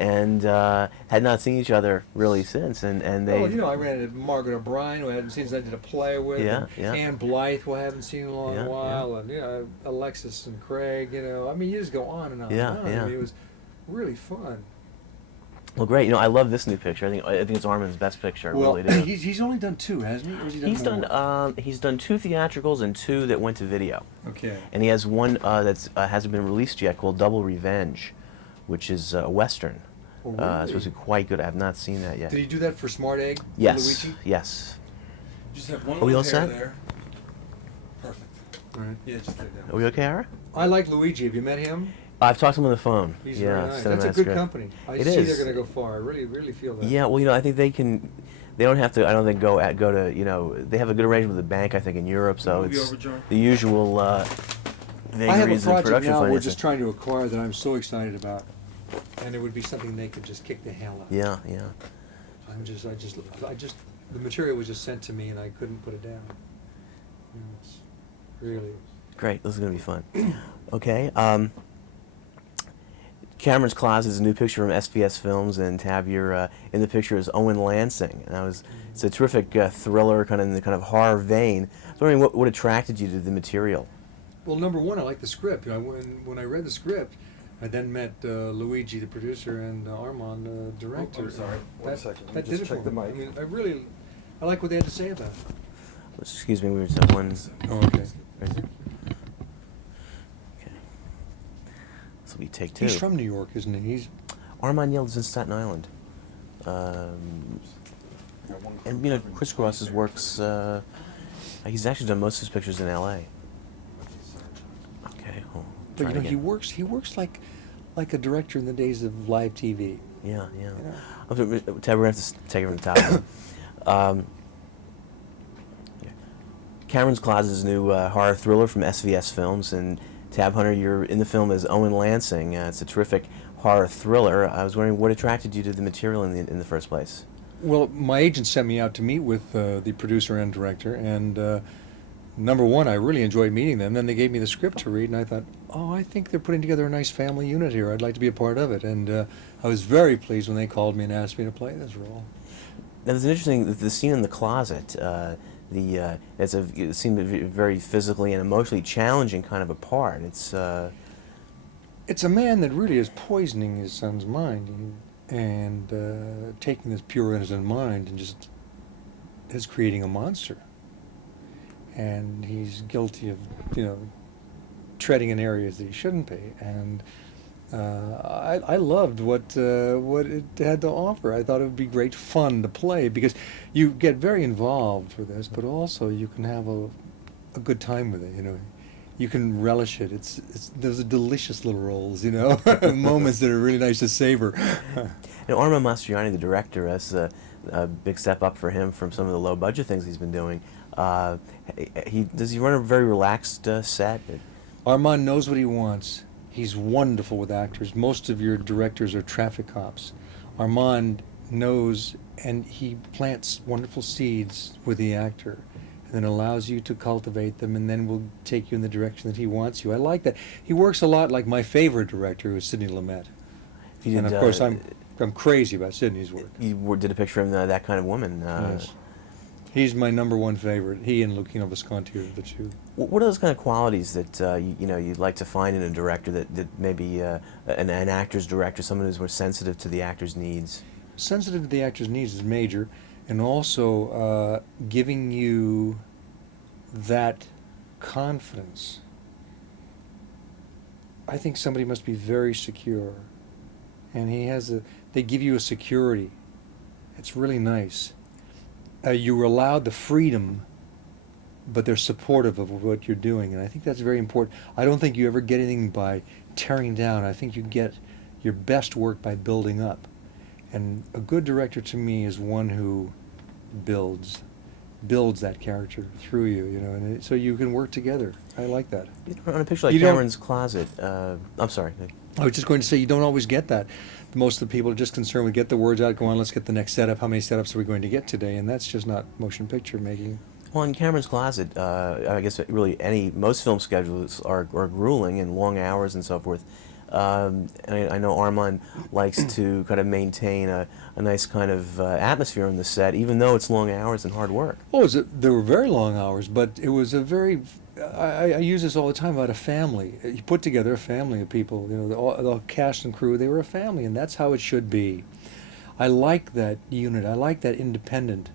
and had not seen each other really since. And they. Well, I ran into Margaret O'Brien, who I hadn't seen since I did a play with. Yeah, and yeah. Ann Blythe, who I haven't seen in a long Yeah, while, and Alexis and Craig. I mean, you just go on and on Yeah, and on. yeah. I mean, it was really fun. Well, great. I love this new picture. I think it's Armin's best picture. I Well, really do. he's only done 2, hasn't he? Or has he done more? He's done 2 theatricals and 2 that went to video. Okay. And he has one that's hasn't been released yet called Double Revenge, which is a western. Oh, It's really? supposed to be quite good. I have not seen that yet. Did he do that for Smart Egg? Yes. Luigi? Yes. Just have one Are we little all hair set? there. Perfect. All right. Yeah, just like that. Are we okay, Ara? I like Luigi. Have you met him? I've talked to him on the phone. He's yeah, very nice. sent him That's a that good script. company. I It see is. they're going to go far. I really, really feel that. Yeah, well, I think they can. They don't have to. I don't think go to. They have a good arrangement with the bank. I think in Europe, so Movie it's Overture. the usual I have a vagaries of project production now we're financing. just trying to acquire that I'm so excited about, and it would be something they could just kick the hell out of. Yeah, yeah. The material was just sent to me, and I couldn't put it down. It's really. Great. This is gonna be fun. Okay. Cameron's Closet is a new picture from SBS Films, and to have your in the picture is Owen Lansing. And it's a terrific thriller, kind of in the kind of horror vein. I was wondering what attracted you to the material. Well, number one, I like the script. When I read the script, I then met Luigi, the producer, and Armand, the director. Oh, I'm sorry. One second. Let me That just did it check for the me. mic. I mean, I like what they had to say about it. Excuse me, we were at one. Oh, okay. Right here. Okay. This will be take 2. He's from New York, isn't he? Armand lives in Staten Island. And Chris Cross's works. He's actually done most of his pictures in L.A. Okay. Well, But try it he again. works like a director in the days of live TV. Yeah, yeah. You know? Ted, we're going to have to take it from the top. Yeah. Cameron's Closet is a new horror thriller from SVS Films, and Tab Hunter, you're in the film as Owen Lansing. It's a terrific horror thriller. I was wondering what attracted you to the material in the first place. Well, my agent sent me out to meet with the producer and director, and number one, I really enjoyed meeting them. Then they gave me the script to read, and I thought, oh, I think they're putting together a nice family unit here. I'd like to be a part of it. And I was very pleased when they called me and asked me to play this role. Now, there's an interesting the scene in the closet. It seemed to be very physically and emotionally challenging kind of a part. It's a man that really is poisoning his son's mind and taking this pure innocent mind and just is creating a monster. And he's guilty of, treading in areas that he shouldn't be. And I loved what it had to offer. I thought it would be great fun to play because you get very involved with this, but also you can have a good time with it. You can relish it. Those are delicious little roles, moments that are really nice to savor. Armand Mastroianni, the director, that's a big step up for him from some of the low budget things he's been doing. Does he run a very relaxed set? Armand knows what he wants. He's wonderful with actors. Most of your directors are traffic cops. Armand knows, and he plants wonderful seeds with the actor, and then allows you to cultivate them, and then will take you in the direction that he wants you. I like that. He works a lot like my favorite director, who is Sidney Lumet. And of course, I'm crazy about Sidney's work. You did a picture of him, That Kind of Woman. Yes. He's my number one favorite. He and Luchino Visconti are the two. What are those kind of qualities that you'd like to find in a director that maybe an actor's director, someone who's more sensitive to the actor's needs? Sensitive to the actor's needs is major, and also giving you that confidence. I think somebody must be very secure, and they give you a security. It's really nice. You're allowed the freedom, but they're supportive of what you're doing, and I think that's very important. I don't think you ever get anything by tearing down. I think you get your best work by building up. And a good director to me is one who builds that character through you, and so you can work together. I like that. On a picture like Cameron's Closet, I'm sorry. I was just going to say, you don't always get that. Most of the people are just concerned with get the words out, go on, let's get the next setup. How many setups are we going to get today? And that's just not motion picture making. Well, in Cameron's Closet, I guess really most film schedules are grueling and long hours and so forth. I know Armand likes to kind of maintain a nice kind of atmosphere on the set, even though it's long hours and hard work. Oh, there were very long hours, but it was a very. I use this all the time about a family. You put together a family of people. You know, the cast and crew. They were a family, and that's how it should be. I like that unit. I like that independent.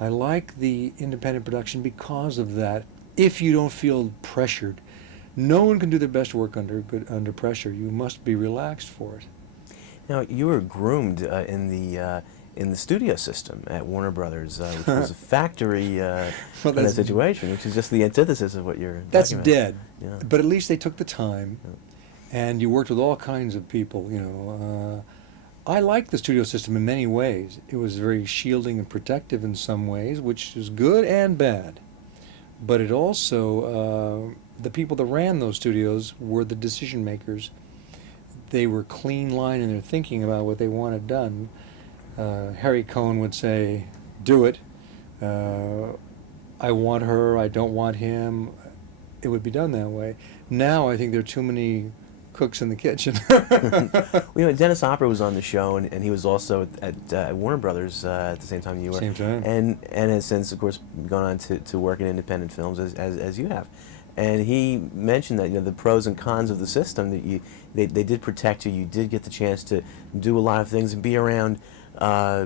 I like the independent production because of that. If you don't feel pressured, no one can do their best work under pressure. You must be relaxed for it. Now, you were groomed in the studio system at Warner Brothers, which was a factory kind of situation, which is just the antithesis of what you're That's talking about. dead. Yeah. But at least they took the time, Yeah. and you worked with all kinds of people. You know, I liked the studio system in many ways. It was very shielding and protective in some ways, which is good and bad. But it also, the people that ran those studios were the decision makers. They were clean line in their thinking about what they wanted done. Harry Cohn would say, "Do it. I want her. I don't want him." It would be done that way. Now I think there are too many cooks in the kitchen. Well, you know, Dennis Hopper was on the show, and he was also at Warner Brothers at the same time you were. Same time. And has since, of course, gone on to work in independent films as you have. And he mentioned that, you know, the pros and cons of the system, that they did protect you. You did get the chance to do a lot of things and be around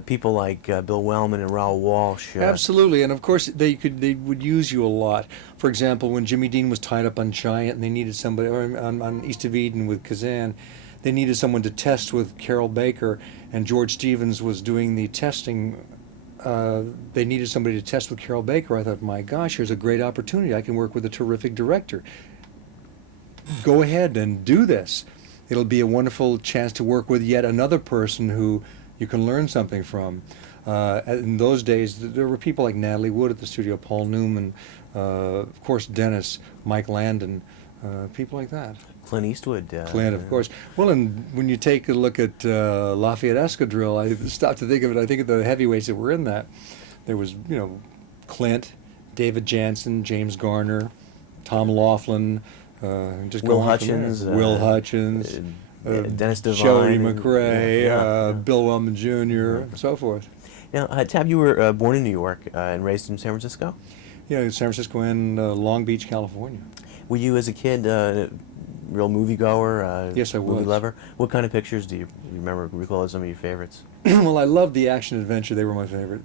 people like Bill Wellman and Raoul Walsh. Absolutely, and of course they would use you a lot. For example, when Jimmy Dean was tied up on Giant and they needed somebody, or on East of Eden with Kazan, they needed someone to test with Carol Baker, and George Stevens was doing the testing. They needed somebody to test with Carol Baker. I thought, my gosh, here's a great opportunity. I can work with a terrific director. Go ahead and do this. It'll be a wonderful chance to work with yet another person who you can learn something from. In those days, there were people like Natalie Wood at the studio, Paul Newman, of course Dennis, Mike Landon, people like that. Clint Eastwood. Clint, of course. Well, and when you take a look at Lafayette Escadrille, I stopped to think of it. I think of the heavyweights that were in that. There was, you know, Clint, David Jansen, James Garner, Tom Laughlin, just Will go on from Hutchins. there. Will Hutchins. Dennis Devine. Jody and- McRae, yeah. Bill Wellman Jr., and so forth. Now, Tab, you were born in New York and raised in San Francisco. Yeah, San Francisco and Long Beach, California. Were you, as a kid, a real moviegoer? Yes, I movie was. lover? What kind of pictures do you recall as some of your favorites? Well, I loved the action adventure. They were my favorite.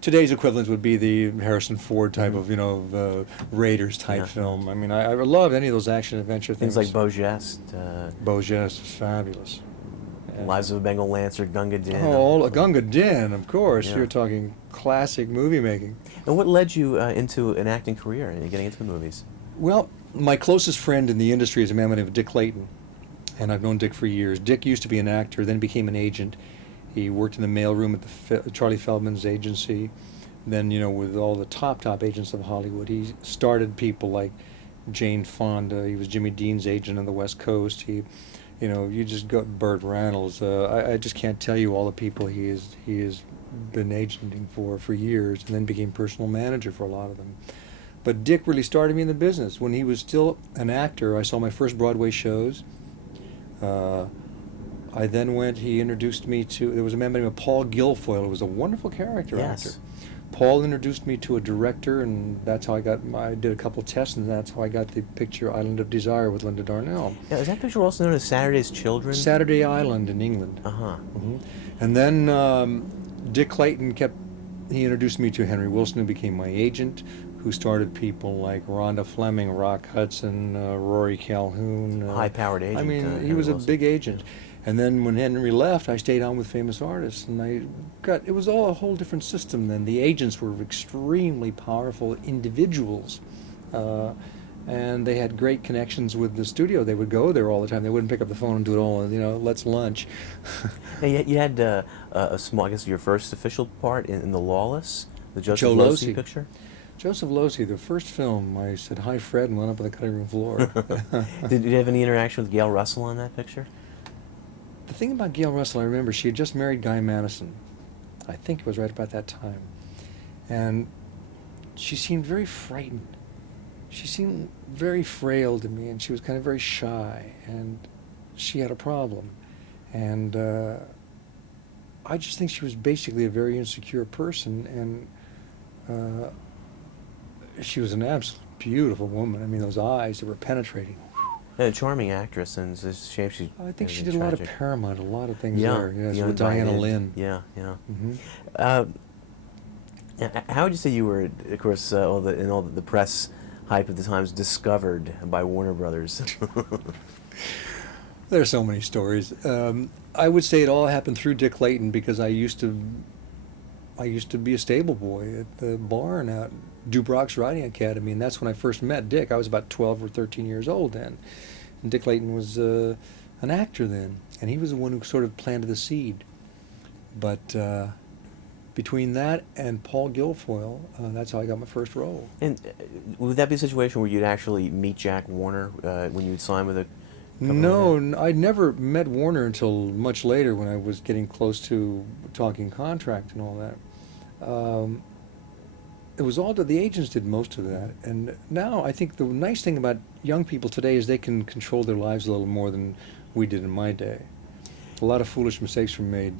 Today's equivalent would be the Harrison Ford type of, you know, Raiders type Yeah. film. I mean, I loved any of those action adventure Things things. like Beau Geste, Beaugest was fabulous. Yeah. Lives of a Bengal Lancer, Gunga Din. Oh, Gunga Din, of course. Yeah. You're talking classic movie making. And what led you into an acting career and getting into the movies? Well, my closest friend in the industry is a man by the name of Dick Layton, and I've known Dick for years. Dick used to be an actor, then became an agent. He worked in the mailroom at the Charlie Feldman's agency. Then, you know, with all the top agents of Hollywood, he started people like Jane Fonda. He was Jimmy Dean's agent on the West Coast. He, you know, you just got Burt Reynolds. I just can't tell you all the people he has been agenting for years, and then became personal manager for a lot of them. But Dick really started me in the business. When he was still an actor, I saw my first Broadway shows. I then went, he introduced me to, there was a man by the name of Paul Guilfoyle, who was a wonderful character Yes. actor. Paul introduced me to a director, and that's how I did a couple tests, and that's how I got the picture Island of Desire with Linda Darnell. Yeah, is that picture also known as Saturday's Children? Saturday Island in England. Uh-huh. Hmm. And then Dick Clayton he introduced me to Henry Wilson, who became my agent, who started people like Rhonda Fleming, Rock Hudson, Rory Calhoun. High-powered agent. I mean, he Henry was a Wilson. big agent. And then when Henry left, I stayed on with famous artists, and it was all a whole different system then. The agents were extremely powerful individuals, and they had great connections with the studio. They would go there all the time. They wouldn't pick up the phone and do it all, you know, let's lunch. Now, you had a small, I guess, your first official part in The Lawless, the Joseph Joe Losey Losey. picture. Joseph Losey, the first film, I said, "Hi, Fred," and went up on the cutting room floor. Did you have any interaction with Gail Russell on that picture? The thing about Gail Russell, I remember, she had just married Guy Madison. I think it was right about that time. And she seemed very frightened. She seemed very frail to me, and she was kind of very shy. And she had a problem. And I just think she was basically a very insecure person, and she was an absolute beautiful woman. I mean, those eyes that were penetrating. A charming actress, and it's a shame she. I think she was did a lot of tragic. Paramount, a lot of things Yeah, there. Yes, the with Diana Undivided. Lynn. Yeah, yeah. Hmm. How would you say you were, of course, all the press hype of the times, discovered by Warner Brothers? There's so many stories. I would say it all happened through Dick Layton, because I used to be a stable boy at the barn at Dubrock's Riding Academy, and that's when I first met Dick. I was about 12 or 13 years old then, and Dick Layton was an actor then, and he was the one who sort of planted the seed. But between that and Paul Guilfoyle, that's how I got my first role. And would that be a situation where you'd actually meet Jack Warner when you'd sign with a company No, like I never met Warner until much later, when I was getting close to talking contract and all that. It was all that the agents did most of that. And now I think the nice thing about young people today is they can control their lives a little more than we did in my day. A lot of foolish mistakes were made,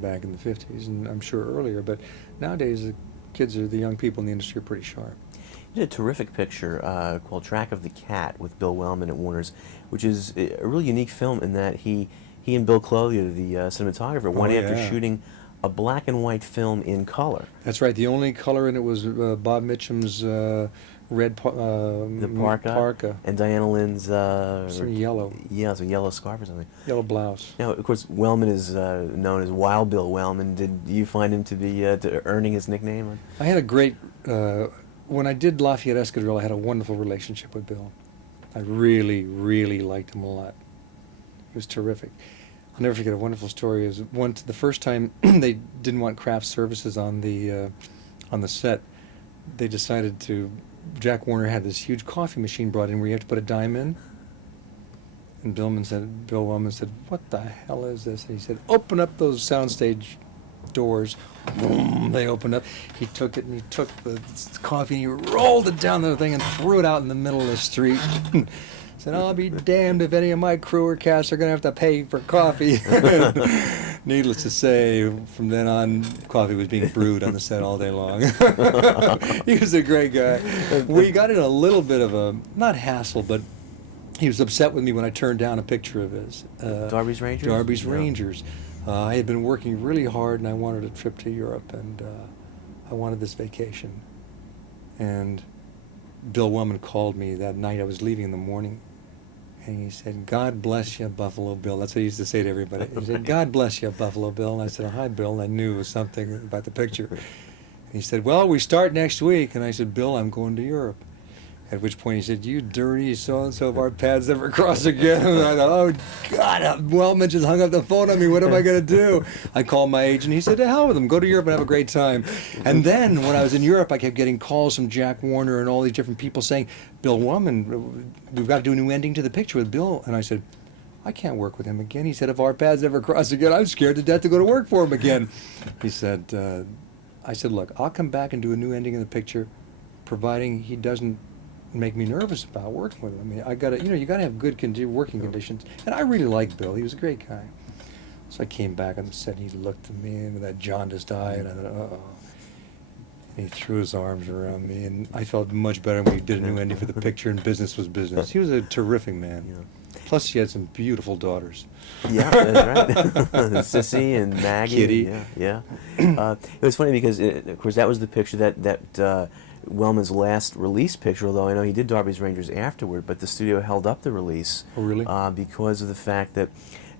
back in the 50s, and I'm sure earlier. But nowadays, the young people in the industry are pretty sharp. You did a terrific picture called Track of the Cat with Bill Wellman at Warner's, which is a really unique film in that he and Bill Clothier, the cinematographer, went after yeah. shooting a black and white film in color. That's right. The only color in it was Bob Mitchum's red The parka. And Diana Lynn's... some yellow. Yeah, it's a yellow scarf or something. Yellow blouse. Now, of course, Wellman is known as Wild Bill Wellman. Did you find him to be earning his nickname? I had a great... when I did Lafayette Escadrille, I had a wonderful relationship with Bill. I really, really liked him a lot. He was terrific. I'll never forget a wonderful story. Is the first time they didn't want craft services on the set, they decided to. Jack Warner had this huge coffee machine brought in where you have to put a dime in. And Bill Wellman said, "What the hell is this?" And he said, "Open up those soundstage doors." Boom, they opened up. He took it and he took the coffee and he rolled it down the thing and threw it out in the middle of the street. Said, "I'll be damned if any of my crew or cast are going to have to pay for coffee." Needless to say, from then on, coffee was being brewed on the set all day long. He was a great guy. We got in a little bit of a, not hassle, but he was upset with me when I turned down a picture of his. Darby's Rangers? Darby's Yeah. Rangers. I had been working really hard, and I wanted a trip to Europe, and I wanted this vacation. And Bill Wellman called me that night. I was leaving in the morning, and he said, "God bless you, Buffalo Bill." That's what he used to say to everybody. He said, "God bless you, Buffalo Bill." And I said, "Hi, Bill." And I knew it was something about the picture. And he said, "Well, we start next week." And I said, "Bill, I'm going to Europe." At which point he said, "You dirty so-and-so, if our paths ever cross again." And I thought, "Oh, God, Wellman just hung up the phone on me. What am I going to do?" I called my agent. He said, "To hell with him. Go to Europe and have a great time." And then when I was in Europe, I kept getting calls from Jack Warner and all these different people saying, "Bill Wellman, we've got to do a new ending to the picture with Bill." And I said, "I can't work with him again." He said, "If our paths ever cross again, I'm scared to death to go to work for him again." He said, I said, "Look, I'll come back and do a new ending of the picture, providing he doesn't make me nervous about working with him. I mean, you gotta have good working conditions." And I really liked Bill. He was a great guy. So I came back on the set, and he looked at me with that jaundiced eye, and I thought, "Uh-oh." And he threw his arms around me, and I felt much better when he did a new ending for the picture, and business was business. He was a terrific man. Yeah. Plus, he had some beautiful daughters. Yeah, that's right. Sissy and Maggie. Kitty. Yeah. It was funny because, of course, that was the picture that Wellman's last release picture, although I know he did Darby's Rangers afterward, but the studio held up the release. Oh, really? Because of the fact that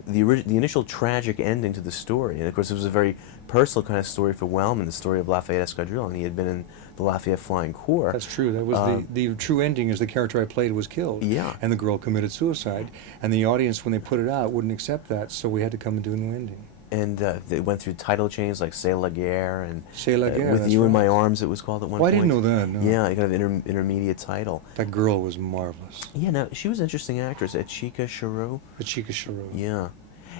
the initial tragic ending to the story, and of course it was a very personal kind of story for Wellman, the story of Lafayette Escadrille, and he had been in the Lafayette Flying Corps. That's true. That was the true ending is the character I played was killed. Yeah. And the girl committed suicide. And the audience, when they put it out, wouldn't accept that, so we had to come and do a new ending. And they went through title changes like C'est la Guerre and C'est la Guerre, With that's You in right. My Arms, it was called at one Oh, I point. didn't know that, no. Yeah, kind of intermediate title. That girl was marvelous. Yeah, no, she was an interesting actress. Chica Chirot. Chica Chirot. Yeah.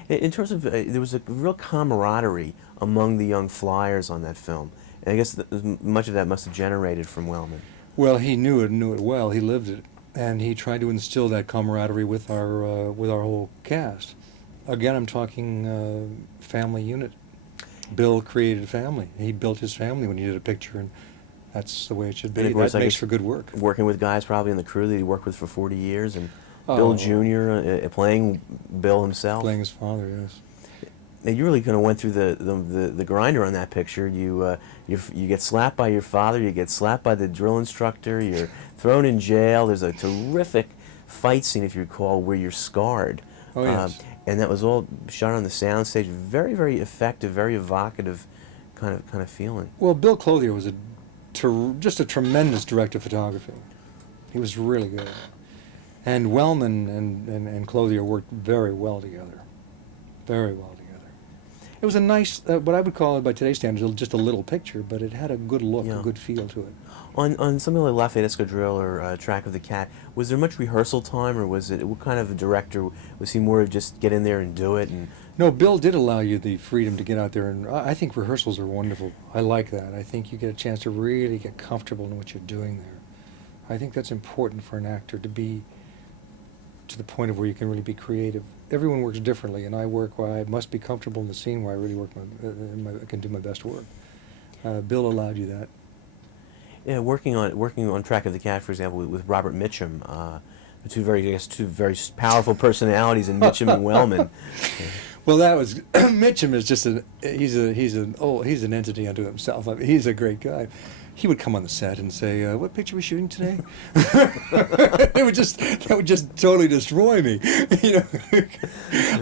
In terms of, there was a real camaraderie among the young flyers on that film. And I guess much of that must have generated from Wellman. Well, he knew it well. He lived it. and he tried to instill that camaraderie with our whole cast. Again, I'm talking family unit. Bill created a family. He built his family when he did a picture, and that's the way it should be. And of course, That I makes guess for good work. Working with guys probably in the crew that he worked with for 40 years, and Oh. Bill Jr. Playing Bill himself. Playing his father, yes. Now, you really kind of went through the grinder on that picture. You get slapped by your father, you get slapped by the drill instructor, you're thrown in jail. There's a terrific fight scene, if you recall, where you're scarred. Oh, yes. And that was all shot on the soundstage. Very, very effective, very evocative kind of feeling. Well, Bill Clothier was just a tremendous director of photography. He was really good. And Wellman and Clothier worked very well together. Very well together. It was a nice, what I would call it by today's standards, just a little picture, but it had a good look, Yeah. a good feel to it. On something like Lafayette Escadrille or Track of the Cat, was there much rehearsal time, or was it, what kind of a director, was he more of just get in there and do it? And No, Bill did allow you the freedom to get out there, and I think rehearsals are wonderful. I like that. I think you get a chance to really get comfortable in what you're doing there. I think that's important for an actor, to be to the point of where you can really be creative. Everyone works differently, and I work where I must be comfortable in the scene where I really work I can do my best work. Bill allowed you that. yeah, working on Track of the Cat, for example, with Robert Mitchum, two very powerful personalities in Mitchum and Wellman. Well, that was Mitchum is just he's an entity unto himself. I mean, he's a great guy. He would come on the set and say, "What picture are we shooting today?" That would just totally destroy me. You know,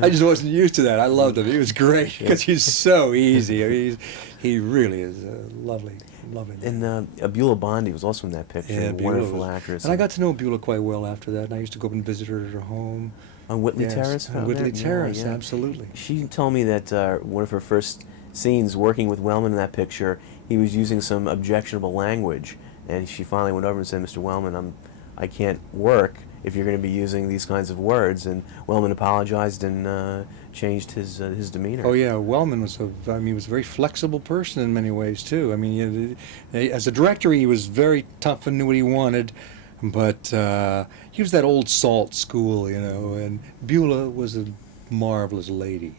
I just wasn't used to that. I loved him. He was great because he's so easy. I mean, he really is a lovely man. And Beulah Bondi was also in that picture. Yeah, A Beulah wonderful was- actress. And I got to know Beulah quite well after that, and I used to go up and visit her at her home. on Whitley Yes, Terrace. on out Whitley there? Terrace, Yeah, yeah. absolutely. She told me that one of her first scenes working with Wellman in that picture, he was using some objectionable language, and she finally went over and said, "Mr. Wellman, I can't work if you're going to be using these kinds of words." And Wellman apologized and changed his demeanor. Oh yeah, Wellman was he was a very flexible person in many ways too. I mean, as a director, he was very tough and knew what he wanted, but he was that old salt school, you know. And Beulah was a marvelous lady,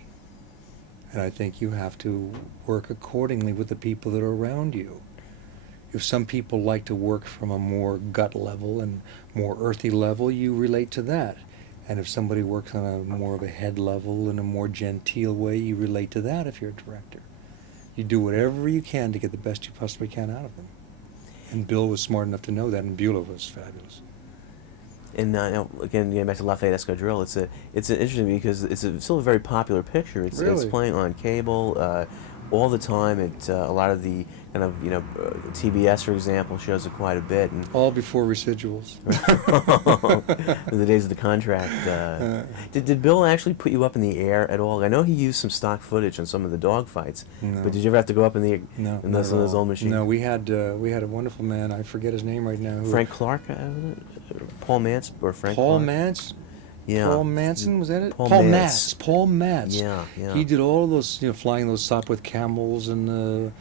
and I think you have to work accordingly with the people that are around you. If some people like to work from a more gut level and more earthy level, you relate to that. And if somebody works on a more of a head level in a more genteel way, you relate to that if you're a director. You do whatever you can to get the best you possibly can out of them. And Bill was smart enough to know that, and Beulah was fabulous. And now, again, getting back to Lafayette Escadrille, it's interesting because it's still a very popular picture. It's Really? playing on cable all the time. A lot of the kind of TBS, for example, shows it quite a bit. And All before residuals. in the days of the contract, did Bill actually put you up in the air at all? I know he used some stock footage on some of the dog fights, No. but did you ever have to go up in the No, in not those at those all. old machines? No, we had a wonderful man. I forget his name right now. Frank Clark, Paul Mance, or Frank Paul Clark? Mance. Yeah. Paul Manson, was that it? Paul Mance. Mance. Paul Mance. Yeah, yeah. He did all those, flying those Sopwith camels and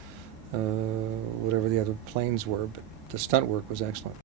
whatever the other planes were. But the stunt work was excellent.